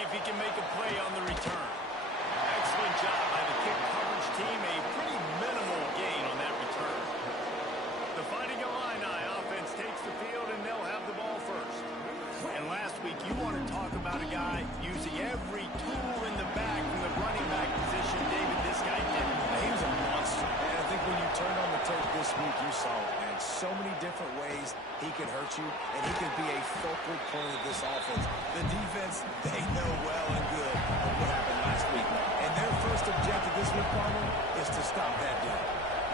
if he can make a play on the return. Excellent job by the kick coverage team. A pretty minimal gain on that return. The Fighting Illini offense takes the field, and they'll have the ball first. And last week, you want to talk about a guy using every tool in the bag from the running back position. David, this guy did. He was a monster. And I think when you turned on the tape this week, you saw it, man. So many different ways he could hurt you, and he could be a focal point of this offense. The defense, they know well and good what happened last week. And their first objective this week, Palmer, is to stop that dude.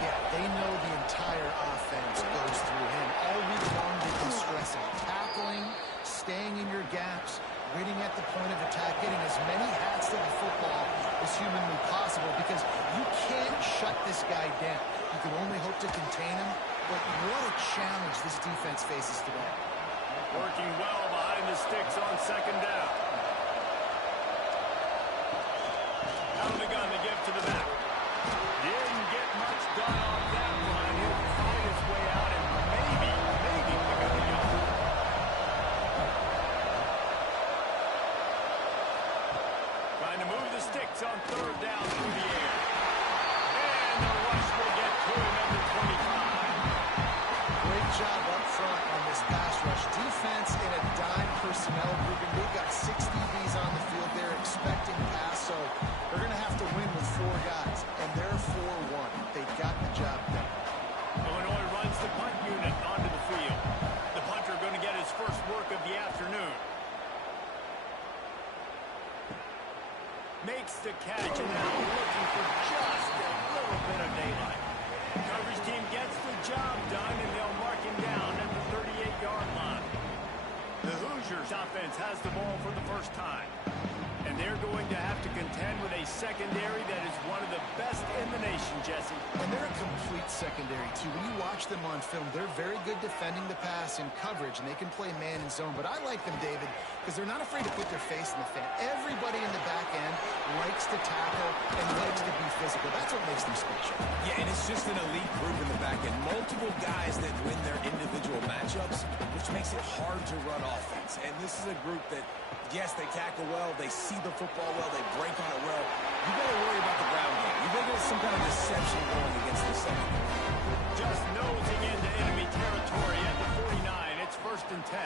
Yeah, they know the entire offense goes through him. All week long, they've been stressing tackling, staying in your gaps, waiting at the point of attack, getting as many hats to the football as humanly possible, because you can't shut this guy down. You can only hope to contain him, but what a challenge this defense faces today. Working well behind the sticks on second down. Out of the gun to give to the back. Didn't get much done on that one. He'll find his way out and maybe pick up a yard. Trying to move the sticks on third down through the air. And the rush will get to him at the 25. Great job up front on this pass rush. Defense in a dime personnel grouping. They've got 6 DBs on the field. They're expecting pass, so they're going to have to win with 4 guys. And they're 4-1. They got the job done. Illinois runs the punt unit onto the field. The punter going to get his first work of the afternoon. Makes the catch, and now looking for just a little bit of daylight. Coverage team gets the job done, and they'll mark him down at the 38-yard line. The Hoosiers offense has the ball for the first time. And they're going to have to contend with a secondary that is one of the best in the nation, Jesse. And they're a complete secondary, too. When you watch them on film, they're very good defending the pass and coverage, and they can play man and zone. But I like them, David, because they're not afraid to put their face in the fan. Everybody in the back end likes to tackle and likes to be physical. That's what makes them special. Yeah, and it's just an elite group in the back end. Multiple guys that win their individual matchups, which makes it hard to run offense. And this is a group that, yes, they tackle well, they see the football well, they break on it well. You got to worry about the ground game. You got to get some kind of deception going against the secondary. Just nosing into enemy territory at the 49. It's 1st and 10.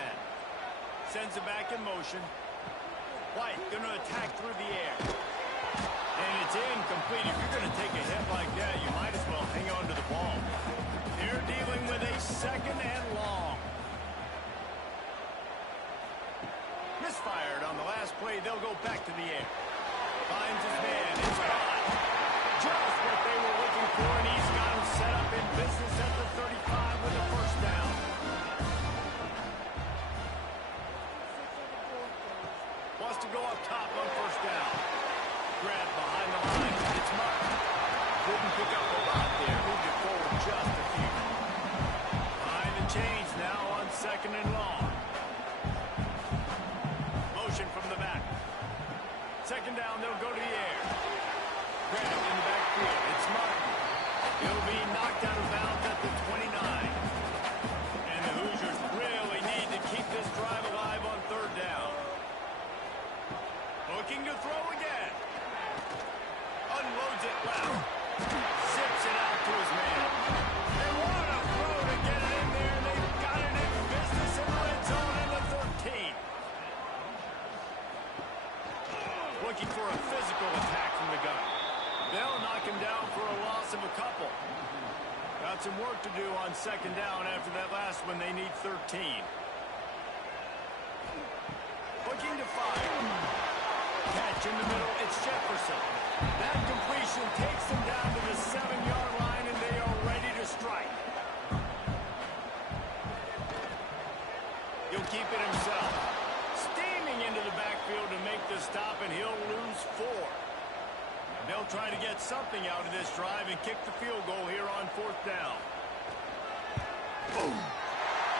Sends it back in motion. White going to attack through the air. And it's incomplete. If you're going to take a hit like that, you might as well hang on to the ball. They're dealing with a 2nd and long. Misfired on the last play. They'll go back to the air. Finds his man. It's gone. Just what they were looking for, and he's got him set up in business at the 35 with a first down. Wants to go up top on first down. Grab behind the line. It's Martin. Couldn't pick up a lot there. Moved it forward just a few. Behind the chains now on 2nd and long. Motion from the back. 2nd down, they'll go to the air. Grab in the backfield. It's Martin. He'll be knocked out of bounds at the 29. And the Hoosiers really need to keep this drive alive on 3rd down. Looking to throw again. Unloads it left. Zips it out to his man. They want to throw to get it in there. They've got it in business in the red zone in the 13. Looking for a physical attack from the gun. They'll knock him down for a loss of a couple. Got some work to do on 2nd down after that last one. They need 13. Looking to fire. Catch in the middle. It's Jefferson. That completion takes them down to the 7-yard line, and they are ready to strike. He'll keep it himself. Steaming into the backfield to make the stop, and he'll lose 4. They'll try to get something out of this drive and kick the field goal here on 4th down. Boom.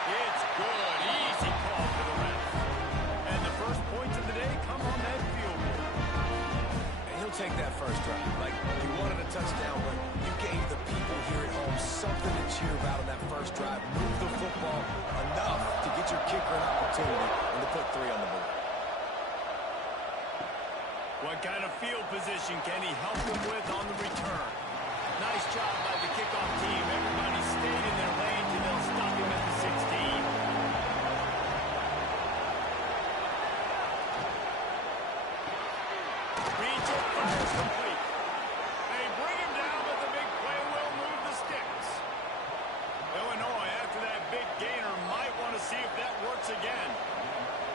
It's good. Easy call for the ref. And the first points of the day come on that field goal. And he'll take that first drive. Like, he wanted a touchdown, but you gave the people here at home something to cheer about on that first drive. Move the football enough to get your kicker an opportunity and to put 3 on the board. What kind of field position can he help them with on the return? Nice job by the kickoff team. Everybody stayed in their lane till they'll stop him at the 16. Reach it, fires complete. They bring him down, but the big play will move the sticks. Illinois, after that big gainer, might want to see if that works again.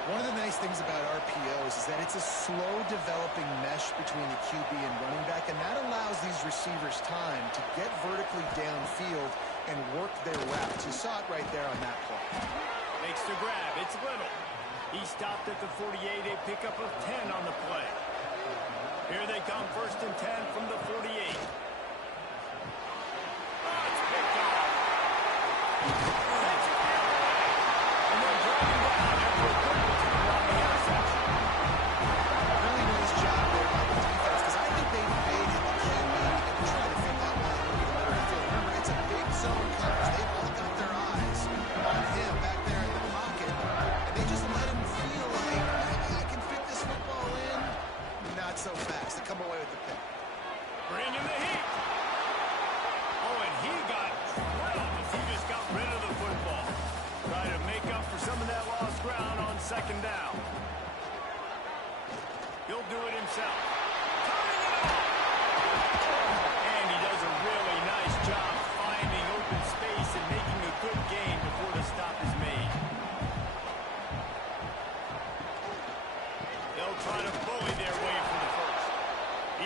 One of the nice things about RPOs is that it's a slow developing mesh between the QB and running back, and that allows these receivers time to get vertically downfield and work their routes. You saw it right there on that play. Makes the grab. It's Little. He stopped at the 48, a pickup of 10 on the play. Here they come, 1st and 10 from the 48. Oh, it's picked off. That's it. And they're driving down after a quick return on the interception. Really nice job there by the defense, because I think they baited the QB and tried to fit that one over the middle of the field. Remember, it's a big zone coverage. They've all got their eyes on him back there in the pocket, and they just let him feel like, maybe I can fit this football in. Not so fast. They come away with the pick. Bring in the heat. Oh, and he got drilled as he just got rid of the football. Try to make up for some of that lost ground on 2nd down. He'll do it himself. Turning it off. And he does a really nice job finding open space and making a good gain before the stop is made. They'll try to bully their way for the first.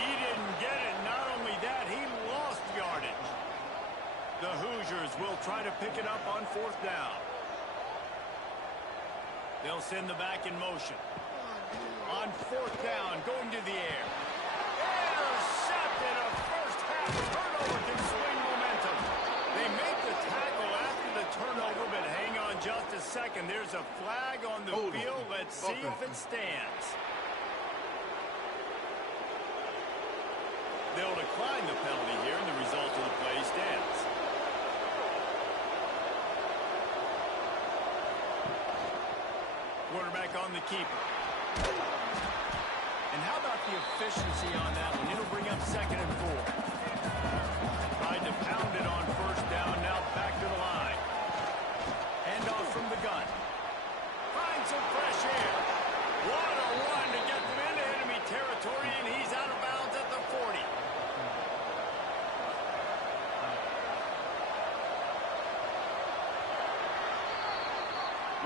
He didn't get it. Not only that, he lost yardage. The Hoosiers will try to pick it up on 4th down. They'll send the back in motion. On 4th down, going to the air. Intercepted. A first-half turnover can swing momentum. They make the tackle after the turnover, but hang on just a second. There's a flag on the field. Let's see if it stands. They'll decline the penalty here, and the result of the play stands. Quarterback on the keeper. And how about the efficiency on that one? It'll bring up 2nd and 4. Tried to pound it on 1st down, now back to the line. Hand off from the gun. Find some fresh air. What a run to get them into enemy territory, and he's out of bounds at the 40.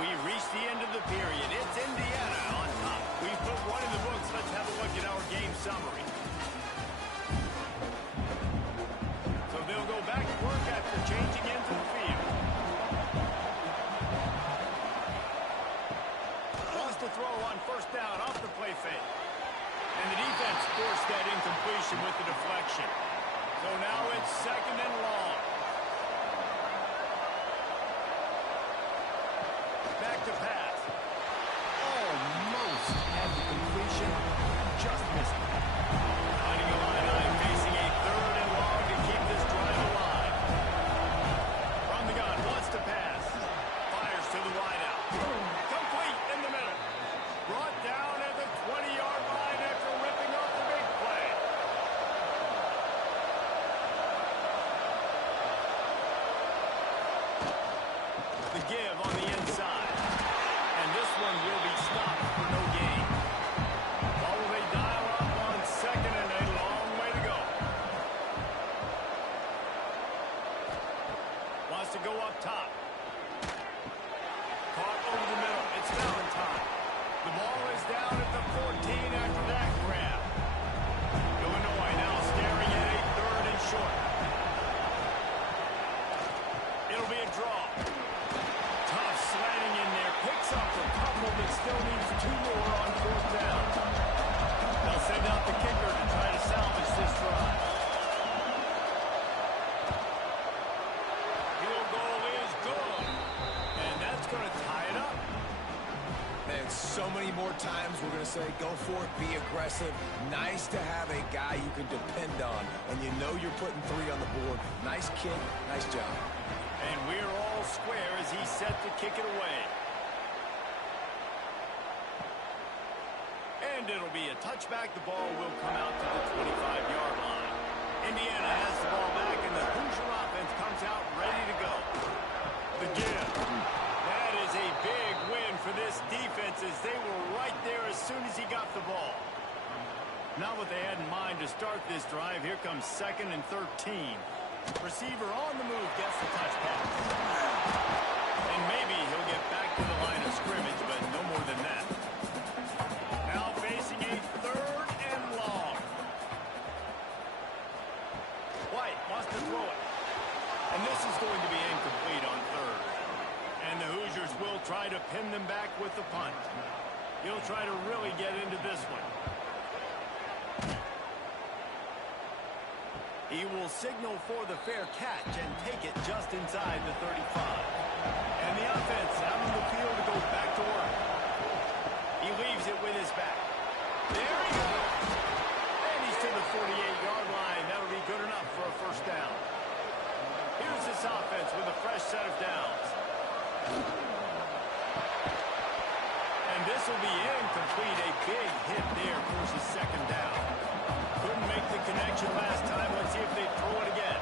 We reached the end of the period. It's Indiana on top. We put one in the books. Let's have a look at our game summary. So they'll go back to work after changing into the field. Lost the throw on 1st down off the play fake. And the defense forced that incompletion with the deflection. So now it's 2nd and long. Back to pass. Almost had the completion. Just missed it. Finding a line facing a 3rd and long to keep this drive alive. From the gun, wants to pass. Fires to the wideout. Complete in the middle. Brought down at the 20-yard line after ripping off the big play. The give on the inside. And this one will be stopped for no gain. Ball will they dial up on 2nd and a long way to go. Wants to go up top. Caught over the middle. It's Valentine. The ball is down at the 14 after that grab. Illinois now staring at a 3rd and short. It'll be a draw. Tough slanting in there. Picks up a couple, but still needs 2 more on 4th down. They'll send out the kicker to try to salvage this drive. Field goal is good. And that's going to tie it up. Man, so many more times we're going to say, go for it, be aggressive. Nice to have a guy you can depend on, and you know you're putting 3 on the board. Nice kick, nice job. And we're all square as he's set to kick it away. And And it'll be a touchback. The ball will come out to the 25-yard line. Indiana has the ball back, and the Hoosier offense comes out ready to go. The give. That is a big win for this defense as they were right there as soon as he got the ball. Not what they had in mind to start this drive. Here comes 2nd and 13. Receiver on the move gets the touch pass. And maybe he'll get back to the line of scrimmage, but no more than that. Now facing a 3rd and long. White wants to throw it. And this is going to be incomplete on 3rd. And the Hoosiers will try to pin them back with the punt. He'll try to really get into this one. He will signal for the fair catch and take it just inside the 35. And the offense out on the field to go back to work. He leaves it with his back. There he goes. And he's to the 48-yard line. That'll be good enough for a first down. Here's this offense with a fresh set of downs. And this will be incomplete. A big hit there versus 2nd down. Couldn't make the connection last time. Let's see if they throw it again.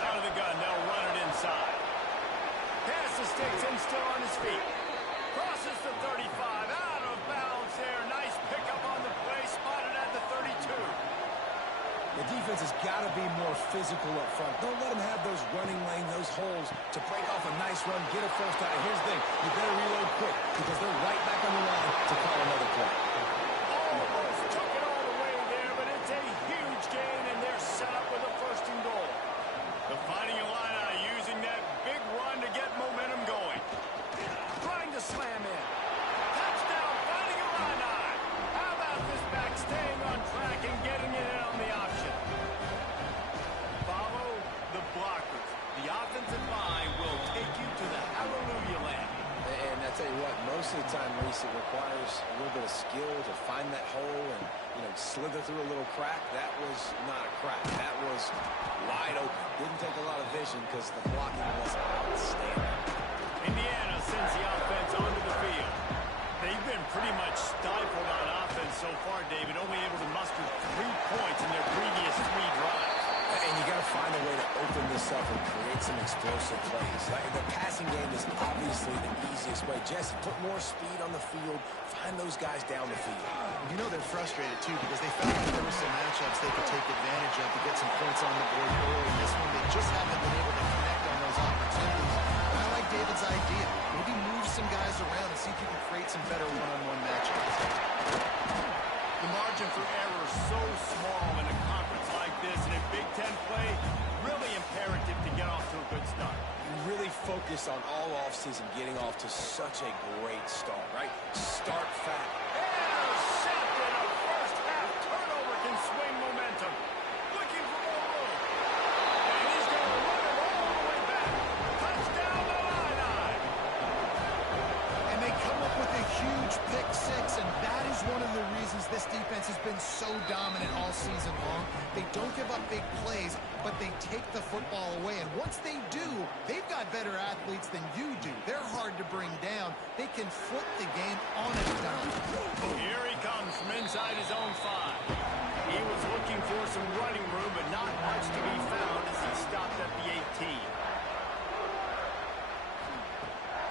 Out of the gun. They'll run it inside. Pass the sticks and still on his feet. Crosses the 35. Out of bounds there. Nice pickup on the play. Spotted at the 32. The defense has got to be more physical up front. Don't let them have those running lanes, those holes to break off a nice run, get a first down. Here's the thing. You better reload quick because they're right back on the line to call another play. Almost took it all the way there, but it's a huge gain, and they're set up with a 1st and goal. The Fighting Illini using that big run to get momentum going. Trying to slam in. Touchdown, Fighting Illini. How about this back staying on track and getting it in on the option? Follow the blockers. The offensive line will take you to the hallelujah land. And I tell you what, most of the time, Reese, it requires a little bit of skill to find that hole and, slither through a little crack. That was not a crack. That was wide open. Didn't take a lot of vision because the blocking was outstanding. Indiana sends the offense onto the field. They've been pretty much stifled on offense so far, David, only able to muster 3 points in their previous 3 drives. And you got to find a way to open this up and create some explosive plays. The passing game is obviously the easiest way. Jesse, put more speed on the field. Find those guys down the field. They're frustrated, too, because they felt like there were some matchups they could take advantage of to get some points on the board early. In this one, they just haven't been able to connect on those opportunities. And I like David's idea. Maybe move some guys around and see if you can create some better one-on-one matchups. The margin for error is so small in a conference like this, and in Big Ten play, really imperative to get off to a good start. You really focus on all offseason getting off to such a great start, right? Start fat. Intercepted. A first-half turnover can swing momentum. Looking for more room. And he's going to run it all the way back. Touchdown, Illini. And they come up with a huge pick 6, and that is one of the reasons this defense has been so dominant all season long. They don't give up big plays, but they take the football away. And once they do, they've got better athletes than you do. They're hard to bring down. They can flip the game on a dime. Here he comes from inside his own 5. He was looking for some running room, but not much to be found as he stopped at the 18.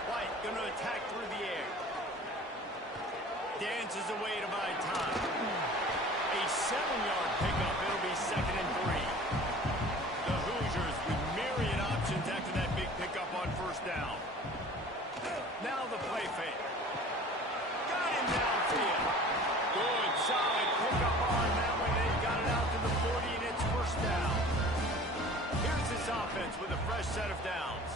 White going to attack through the air. Dances away to buy time. A 7-yard pickup. It'll be 2nd and 3. The Hoosiers with myriad options after that big pickup on 1st down. Now the play fake. Got him downfield. Good, solid pickup on that one. They got it out to the 40, and it's 1st down. Here's this offense with a fresh set of downs.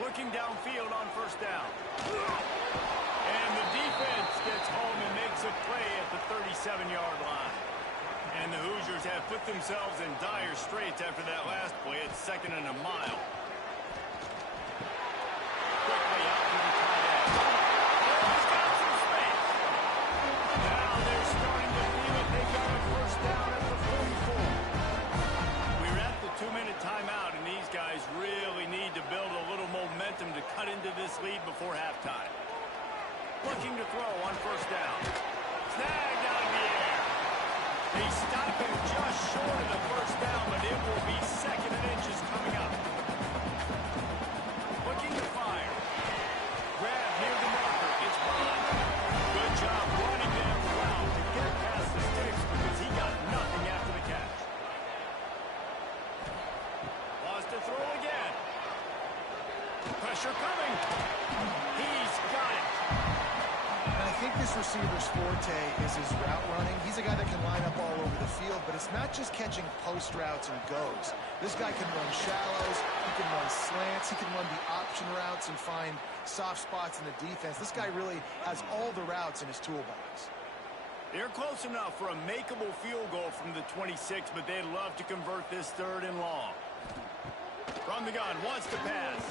Looking downfield on 1st down. And the defense gets home and makes a play at the 37-yard line. And the Hoosiers have put themselves in dire straits after that last play. It's 2nd and a mile. Quickly out to the tight end. Oh, he's got some space. Now they're starting to feel it. They got a 1st down at the 44. We're at the 2-minute timeout, and these guys really need to build a little momentum to cut into this lead before halftime. Looking to throw on first down. Snagged out of the air. He's stopping just short of the first down, but it will be second and inches coming up. Looking to fire. Grab near the marker. It's Bond. Good job running that route to get past the sticks because he got nothing after the catch. Wants to throw again. Pressure coming. He's got it. And I think this receiver's forte is his route running. He's a guy that can line up all over the field, but it's not just catching post routes and goes. This guy can run shallows, he can run slants, he can run the option routes and find soft spots in the defense. This guy really has all the routes in his toolbox. They're close enough for a makeable field goal from the 26, but they'd love to convert this third and long. From the gun, wants to pass.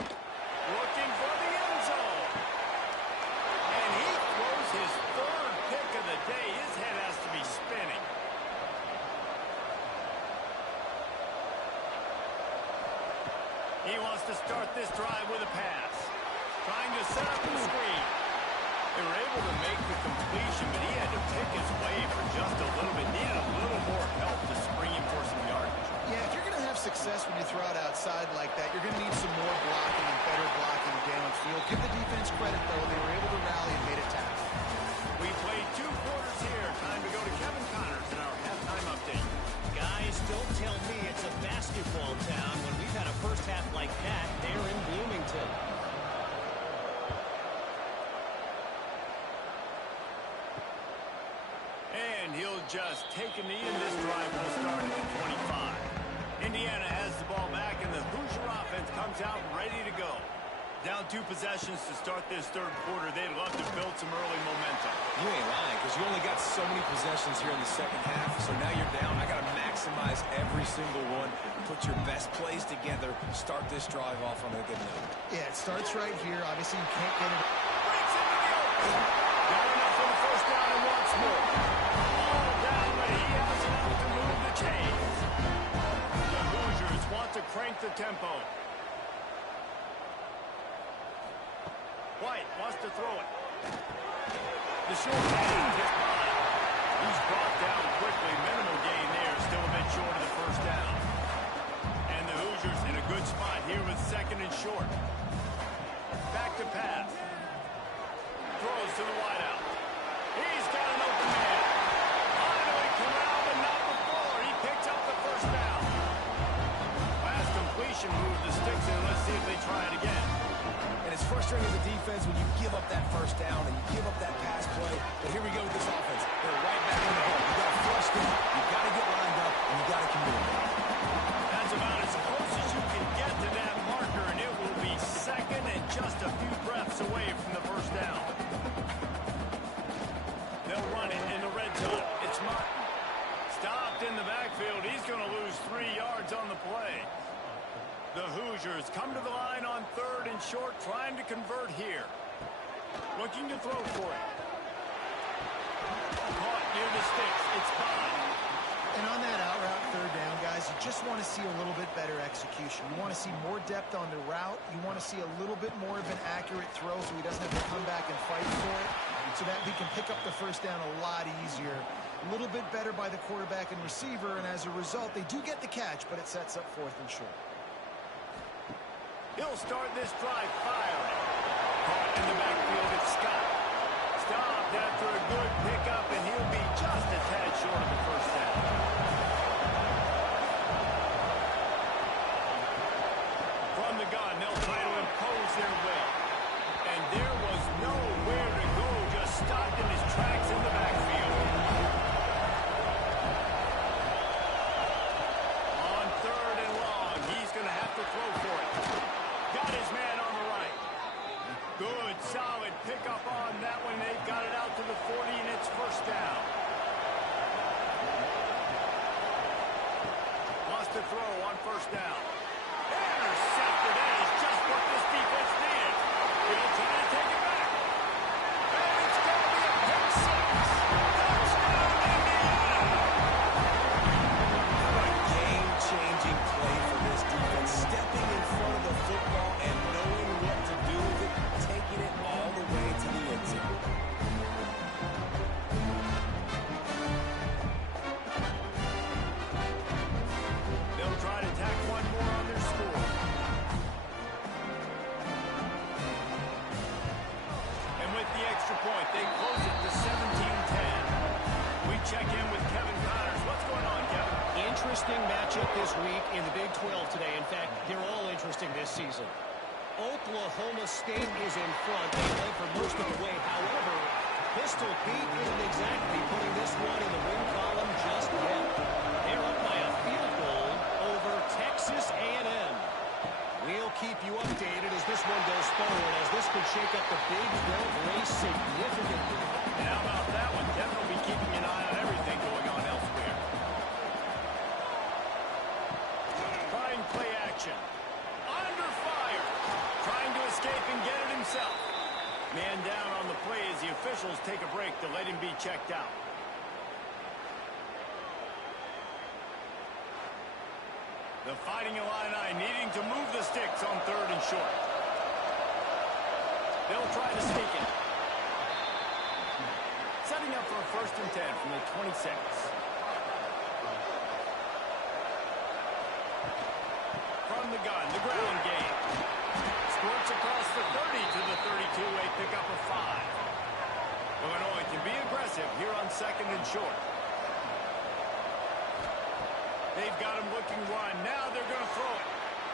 Looking for the end zone. And he throws his third pick of the day. His head has to be spinning. He wants to start this drive with a pass. Trying to set up the screen. They were able to make the completion, but he had to pick his way for just a little bit. Needed a little more help to spring him for some yardage. Yeah, if you're going to have success when you throw it outside like that, you're going to need some more blocking and better blocking downfield. Give the defense credit, though. They were able to rally and made it tackle. We played 2 quarters here. Time to go to Kevin Connors in our halftime update. Guys, don't tell me it's a basketball town when we've had a first half like that there in Bloomington. And he'll just take a knee, and this drive will start at the 25. Indiana has the ball back, and the Hoosier offense comes out ready to go. Down 2 possessions to start this third quarter. They'd love to build some early momentum. You ain't lying, because you only got so many possessions here in the second half, so now you're down. I got to maximize every single one. Put your best plays together. Start this drive off on a good note. Yeah, it starts right here. Obviously, you can't get it. Breaks into the open. Got enough for the first down and wants more. All down, but he has enough to move the chains. The Hoosiers want to crank the tempo. White wants to throw it. The short pass is by. He's brought down quickly. Minimal gain there. Still a bit short of the first down. And the Hoosiers in a good spot here with second and short. Back to pass. Throws to the wideout. He's got an open man. Finally corral, but not before. He picks up the first down. Last completion moved the sticks in. Let's see if they try it again. And it's frustrating as a defense when you give up that first down and you give up that pass play. But here we go with this offense. They're right back in the ball. You got to flush them. You got to get lined up, and you got to communicate. That's about as close as you can get to that marker, and it will be second and just a few breaths away from the first down. They'll run it in the red zone. It's Martin. Stopped in the backfield. He's going to lose 3 yards on the play. The Hoosiers come to the line on third and short, trying to convert here. Looking to throw for it. Caught near the sticks. It's Bond. And on that out route third down, guys, you just want to see a little bit better execution. You want to see more depth on the route. You want to see a little bit more of an accurate throw so he doesn't have to come back and fight for it, so that he can pick up the first down a lot easier. A little bit better by the quarterback and receiver, and as a result, they do get the catch, but it sets up fourth and short. He'll start this drive firing. Caught in the backfield, it's Scott. Stopped after a good pickup, and he'll be just a tad short of the first down. From the gun, they'll try to impose their will. And there was nowhere to go, just stopped in his tracks in the backfield. On third and long, he's going to have to throw for it. Got his man on the right. Good, solid pickup on that one. They've got it out to the 40, and it's first down. Wants to throw on first down. Intercepted. That is just what this defense needed. He'll try to take it back. And it's going to be a pick six. Touchdown, Indiana. What a game-changing play for this defense. Stepping in front of the football and knowing what to do with it, taking it all the way to the end check in with Kevin Connors. What's going on, Kevin? Interesting matchup this week in the Big 12 today. In fact, they're all interesting this season. Oklahoma State is in front. They led for most of the way. However, Pistol Pete isn't exactly putting this one in the win column just yet. They're up by a field goal over Texas A&M. We'll keep you updated as this one goes forward, as this could shake up the Big 12 race significantly. And how about that one? Kevin will be keeping an eye on everything going on elsewhere. Trying play action. Under fire. Trying to escape and get it himself. Man down on the play as the officials take a break to let him be checked out. The Fighting Illini needing to move the sticks on 3rd and short. They'll try to sneak it. Setting up for a 1st and 10 from the 26. From the gun, the ground game. Squirts across the 30 to the 32, a pickup of 5. Illinois can be aggressive here on 2nd and short. They've got him looking one. Now they're going to throw it.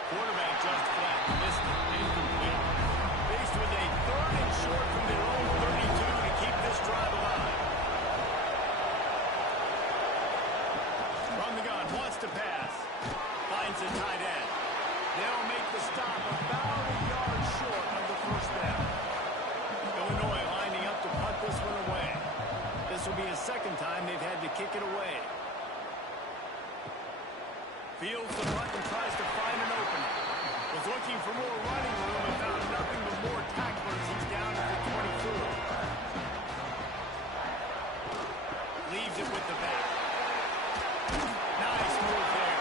Quarterback just flat. Missed it. Incomplete. Faced with a 3rd and short from their own 32 to keep this drive alive. From the gun. Wants to pass. Finds a tight end. They'll make the stop about a yard short of the 1st down. Illinois lining up to punt this one away. This will be his 2nd time they've had to kick it away. Fields the punt and tries to find an opening. Was looking for more running room and found nothing but more tacklers. He's down at the 24. Leaves it with the back. Nice move there.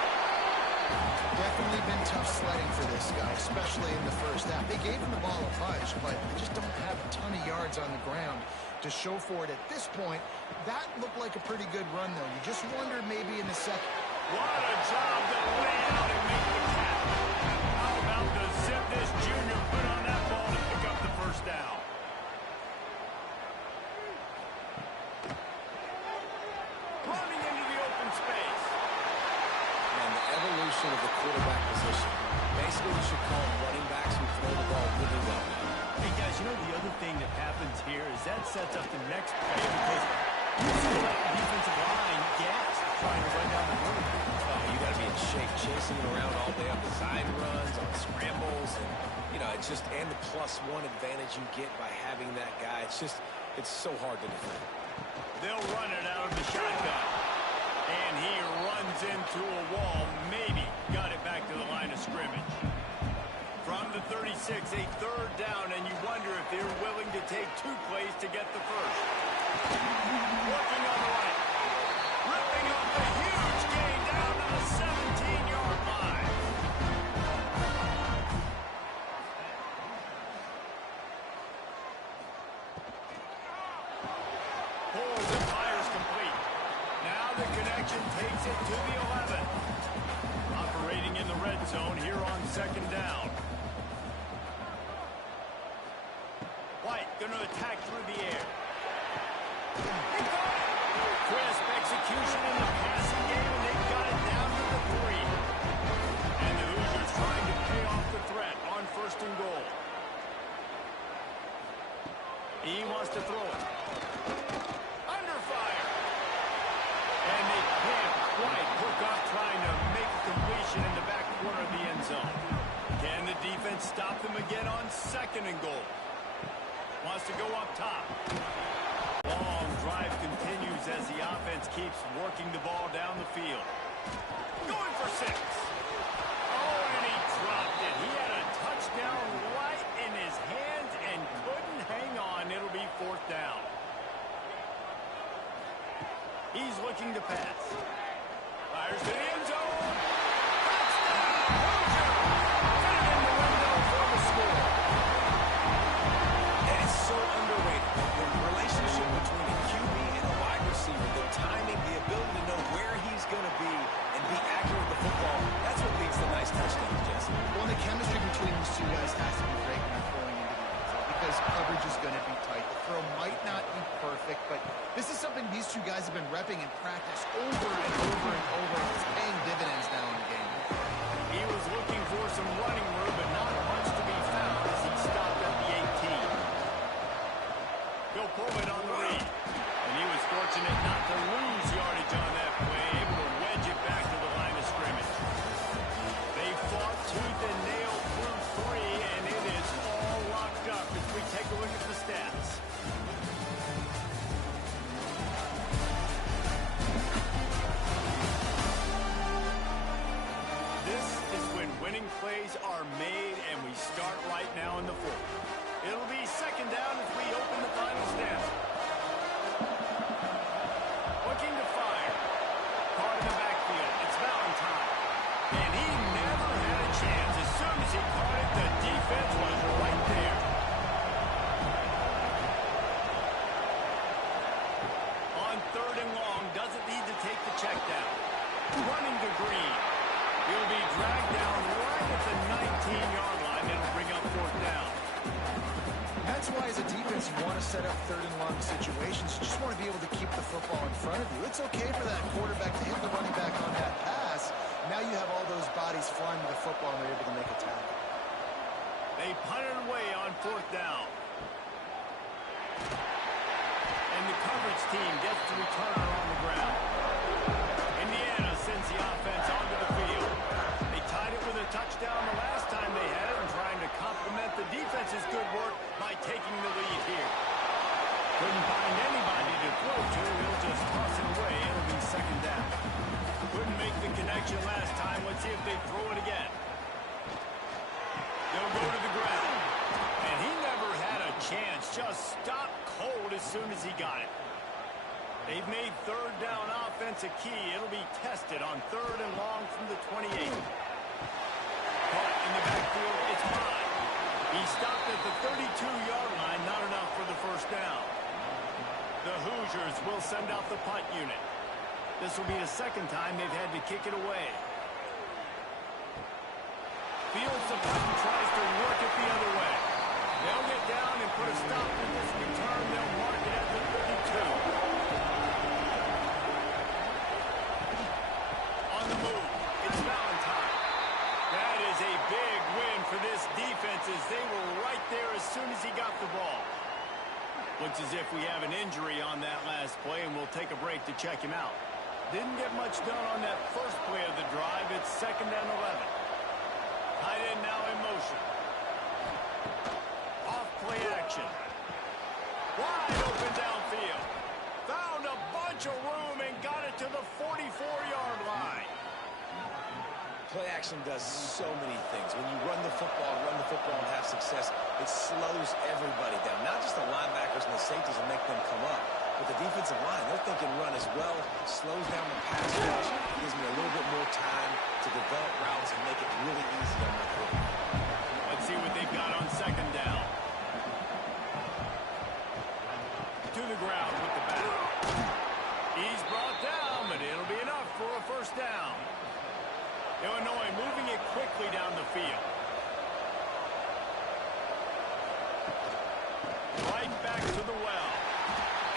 Definitely been tough sledding for this guy, especially in the 1st half. They gave him the ball a bunch, but they just don't have a ton of yards on the ground to show for it at this point. That looked like a pretty good run, though. You just wondered maybe in the 2nd. What a job to lay out and make the catch. How about the zip this junior put on that ball to pick up the 1st down? Running into the open space. And the evolution of the quarterback position. Basically, we should call them running backs who throw the ball really well. Hey, guys, you know the other thing that happens here is that sets up the next play because you still let the defensive line gas trying to run down the road. Oh, you got to be in shape, chasing it around all day on design runs, on scrambles, and, you know, it's just, and the +1 advantage you get by having that guy. It's just, it's so hard to defend. They'll run it out of the shotgun. And he runs into a wall. Maybe got it back to the line of scrimmage. From the 36, a 3rd down, and you wonder if they're willing to take 2 plays to get the 1st. Working on the right. Ripping up a huge gain down to the 17-yard line. Pulls and fires complete. Now the connection takes it to the 11. Operating in the red zone here on 2nd down. White going to attack through the air. He got it. Crisp execution in the passing game, and they got it down to the 3. And the Hoosiers trying to pay off the threat on 1st and goal. He wants to throw it. Under fire. And they can't quite hook up trying to make a completion in the back corner of the end zone. Can the defense stop them again on 2nd and goal? Wants to go up top. Long drive continues as the offense keeps working the ball down the field. Going for 6. Oh, and he dropped it. He had a touchdown right in his hands and couldn't hang on. It'll be 4th down. He's looking to pass. Fires to the end zone. Touchdown! Hoosier! Put it in the window for the score. And it's so underrated. The relationship between a QB and a wide receiver, the timing, the ability to know where he's going to be and be accurate with the football, that's what leads to nice touchdowns, Jesse. Well, the chemistry between these two guys has to be great when they're throwing into the end zone because coverage is going to be tight. The throw might not be perfect, but This is something these two guys have been repping in practice over and over and over, and it's paying dividends now in the game. He was looking for some running room, but not much to be found as he stopped at the 18. He'll pull it on the read. And he was fortunate not to lose yardage on that play, able to wedge it back to the line of scrimmage. They fought tooth and nail through 3, and it is all locked up as we take a look at the stats. This is when winning plays are made, and we start right now in the 4th. It'll be second down as we open the final stanza. Looking to fire. Caught in the backfield. It's Valentine. And he never had a chance. As soon as he caught it, the defense was right there. On 3rd and long, doesn't need to take the check down. Running to Green. He'll be dragged down right at the 19-yard line. It'll bring up 4th down. That's why, as a defense, you want to set up 3rd and long situations. You just want to be able to keep the football in front of you. It's okay for that quarterback to hit the running back on that pass. Now you have all those bodies flying to the football, and they're able to make a tackle. They punt it away on 4th down. And the coverage team gets the returner on the ground. Indiana sends the offense onto the field. They tied it with a touchdown the last time they had it, and trying to complement the defense's good work by taking the lead here. Couldn't find anybody to throw to. He'll just toss it away. It'll be second down. Couldn't make the connection last time. Let's see if they throw it again. They'll go to the ground. And he never had a chance. Just stopped cold as soon as he got it. They've made 3rd down offense a key. It'll be tested on 3rd and long from the 28. Caught in the backfield. It's Bond. He stopped at the 32-yard line. Not enough for the 1st down. The Hoosiers will send out the punt unit. This will be the 2nd time they've had to kick it away. Fields the punt and tries to work it the other way. They'll get down and put a stop to this return. They'll mark it at the 32. On the move, it's Valentine. That is a big win for this defense, as they were right there as soon as he got the ball. Looks as if we have an injury on that last play, and we'll take a break to check him out. Didn't get much done on that first play of the drive. It's 2nd and 11. Tight end now in motion. Off play action. Wide open downfield. Found a bunch of room and got it to the 44-yard line. Play action does so many things. When you run the football and have success, it slows everybody down. Not just the linebackers and the safeties and make them come up, but the defensive line, they're thinking run as well. Slows down the pass rush. Gives me a little bit more time to develop routes and make it really easy on my quarterback. Let's see what they've got on 2nd down. To the ground with the bat. He's brought down, but it'll be enough for a 1st down. Illinois moving it quickly down the field. Right back to the well.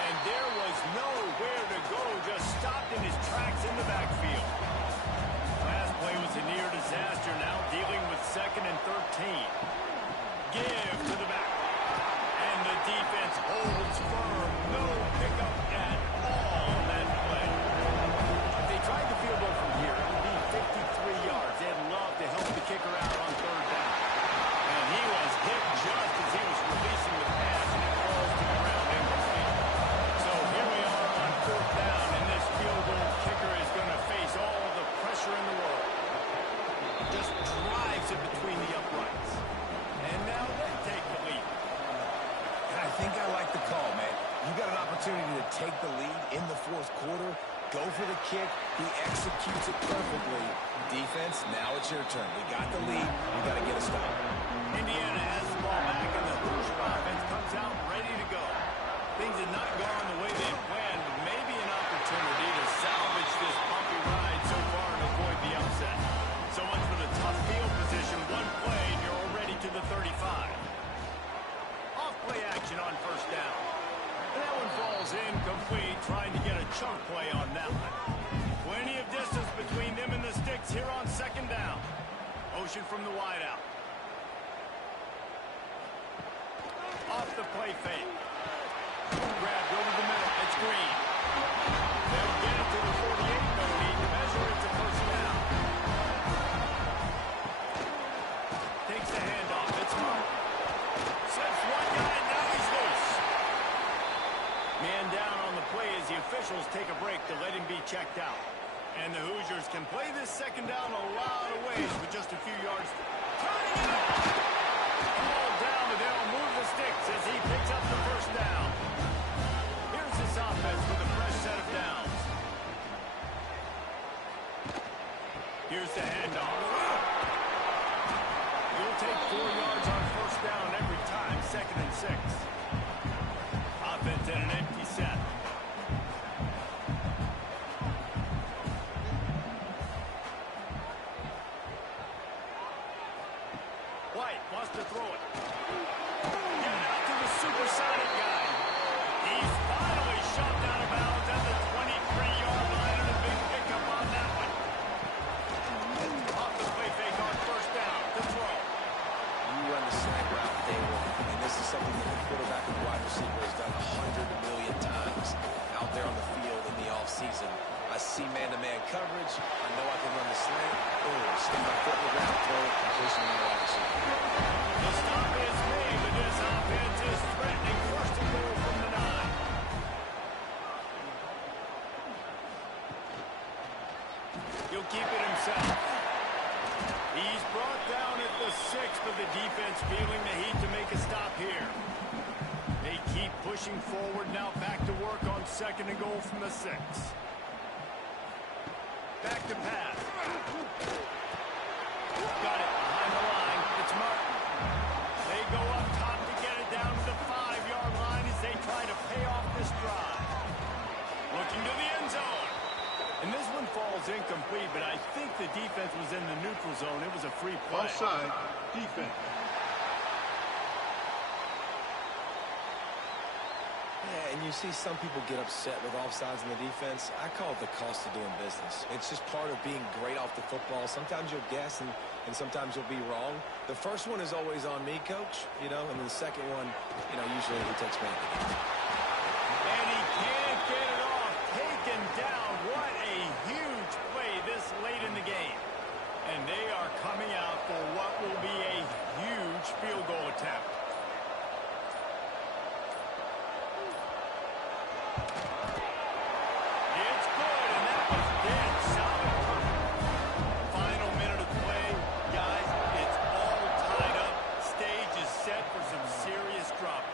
And there was nowhere to go, just stopped in his tracks in the backfield. Last play was a near disaster, now dealing with 2nd and 13. Give to the back. And the defense holds firm. No pickup at all on that play. If they tried the field goal from here, it would be 53 yards. They'd love to help the kicker out on 3rd down. And he was hit just as he was releasing the pass, and it falls to the ground incomplete. So here we are on 4th down, and this field goal kicker is going to face all the pressure in the world. Just drives it between the uprights. And now they take the lead. And I think I like the call, man. You got an opportunity to take the lead in the 4th quarter. Go for the kick. He executes it perfectly. Defense, now it's your turn. We got the lead. We got to get a stop. Indiana has the ball back, and the Hoosier offense comes out ready to go. Things have not gone the way they had planned, but maybe an opportunity to salvage this bumpy ride so far and avoid the upset. So much for the tough field position. One play, and you're already to the 35. Off play action on 1st down. And that one falls falls incomplete, trying to get a chunk play on that one. Plenty of distance between them and the sticks here on second down. Motion from the wideout. Off the play fake. Grabbed over the middle. It's Green. They'll get it to the 48. No need to measure it to first down. Takes the handoff. It's Mark. Slips one guy, now he's loose. Man down on the play as the officials take a break to let him be checked out. And the Hoosiers can play this second down a lot of ways with just a few yards. Turning it up. Ball down, and they'll move the sticks as he picks up the first down. Here's this offense with a fresh set of downs. Here's the handoff. You'll take 4 yards on first down every time, 2nd and 6. Offense at an empty set. White wants to throw it. Get it out to the supersonic guy. He's finally shot down of bounds at the 23-yard line, and a big pickup on that one. Off the play fake on first down. The throw. You run the slant route day one, and this is something that the quarterback and wide receiver has done 100 million times out there on the field in the offseason. I see man-to-man coverage. I know I can run the slant. Boom, stick my foot in the ground, throw it, completion to the wide receiver. The stop is made, but this offense is threatening first and goal from the 9. He'll keep it himself. He's brought down at the 6, but the defense feeling the heat to make a stop here. They keep pushing forward, now back to work on 2nd and goal from the 6. Back to pass. Got it behind the line. It's Martin. They go up top to get it down to the 5-yard line as they try to pay off this drive. Looking to the end zone. And this one falls incomplete, but I think the defense was in the neutral zone. It was a free play. Offside, defense. Yeah, and you see some people get upset with offsides in the defense. I call it the cost of doing business. It's just part of being great off the football. Sometimes you'll guess, and sometimes you'll be wrong. The first one is always on me, Coach, and the second one, usually he takes me. And he can't get it off. Taken down. What a huge play this late in the game. And they are coming out for what will be a huge field goal attempt. It's good, and that was dead solid. Final minute of play. Guys, it's all tied up. Stage is set for some serious drop.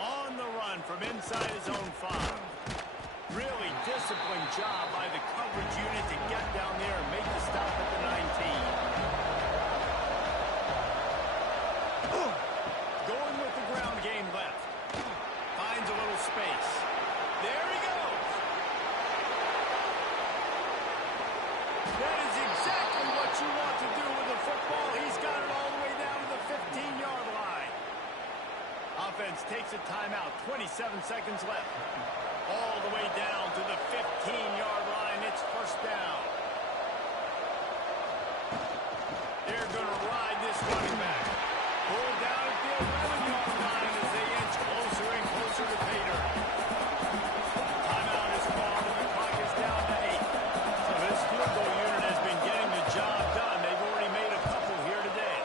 On the run from inside his own 5. Really disciplined job by the coverage unit to get down there and make the stop at the 19. Going with the ground game left. Finds a little space. There he goes. That is exactly what you want to do with the football. He's got it all the way down to the 15-yard line. Offense takes a timeout. 27 seconds left. All the way down to the 15-yard line. It's first down. They're going to ride this running back. Pulled down at the 11-yard line as they inch closer and closer to pay dirt. Timeout is called, and the clock is down to 8. So this field goal unit has been getting the job done. They've already made a couple here today.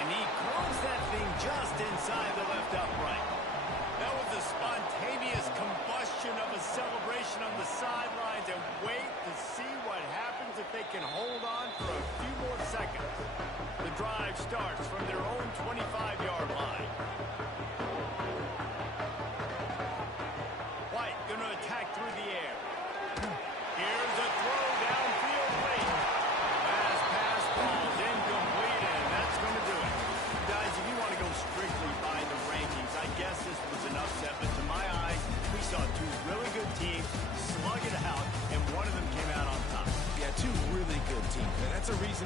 And he closed that thing just inside the left upright. That was a spontaneous combustion of a celebration on the sidelines, and wait to see what happens if they can hold on for a few more seconds. The drive starts from their own 25-yard line.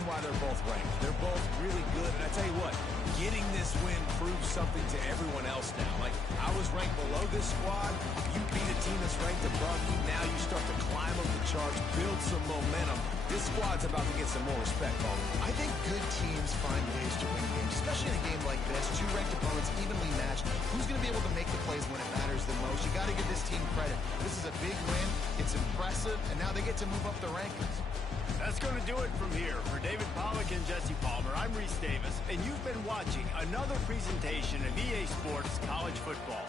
why they're both ranked. They're both really good, and I tell you what, getting this win proves something to everyone else now. Like, I was ranked below this squad. You beat a team that's ranked above you. Now you start to climb up the charts, build some momentum. This squad's about to get some more respect, Paul. I think good teams find ways to win games, especially in a game like this. Two ranked opponents evenly matched. Who's going to be able to make the plays when it matters the most? You got to give this team credit. This is a big win. It's impressive, and now they get to move up the rankings. That's going to do it from here. For David Pollack and Jesse Palmer, I'm Reese Davis, and you've been watching another presentation of EA Sports College Football.